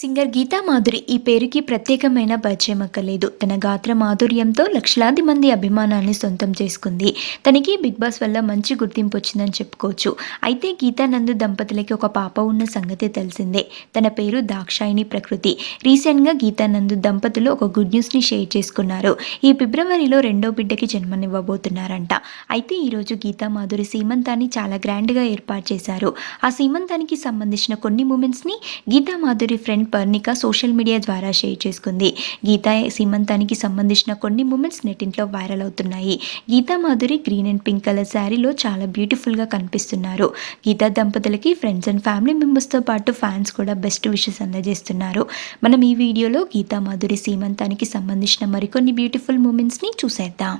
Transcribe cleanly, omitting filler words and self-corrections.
Singer Gita Madhuri ఈ పేరుకి ప్రత్యేకమైన పరిచయం అక్కర్లేదు. తన గాత్ర మాధుర్యంతో లక్షలాది మంది అభిమానాన్ని సొంతం చేసుకుంది. తనకి బిగ్ బాస్ వల్ల మంచి గుర్తింపు వచ్చిందని చెప్పుకోవచ్చు. అయితే గీతా నందు దంపతులకి ఒక పాప ఉన్న సంగతి తెలిసిందే. తన పేరు దాక్షాయిని ప్రకృతి. రీసెంట్గా గీతా నందు దంపతులు ఒక గుడ్ న్యూస్ని షేర్ చేసుకున్నారు. ఈ ఫిబ్రవరిలో రెండో బిడ్డకి జన్మనివ్వబోతున్నారంట. అయితే ఈరోజు గీతా మాధురి సీమంతాన్ని చాలా గ్రాండ్గా ఏర్పాటు చేశారు. ఆ సీమంతానికి సంబంధించిన కొన్ని మూమెంట్స్ని Geetha Madhuri friend Parnika social media ద్వారా షేర్ చేసుకుంది. గీతా సీమంతానికి సంబంధించిన కొన్ని మూమెంట్స్ నెట్టింట్లో వైరల్ అవుతున్నాయి. Geetha Madhuri green and pink colour శారీలో చాలా బ్యూటిఫుల్గా కనిపిస్తున్నారు. గీతా దంపతులకి ఫ్రెండ్స్ అండ్ ఫ్యామిలీ మెంబర్స్తో పాటు ఫ్యాన్స్ కూడా బెస్ట్ విషెస్ అందజేస్తున్నారు. మనం ఈ వీడియోలో గీతా మాధురి సీమంతానికి సంబంధించిన మరికొన్ని బ్యూటిఫుల్ మూమెంట్స్ని చూసేద్దాం.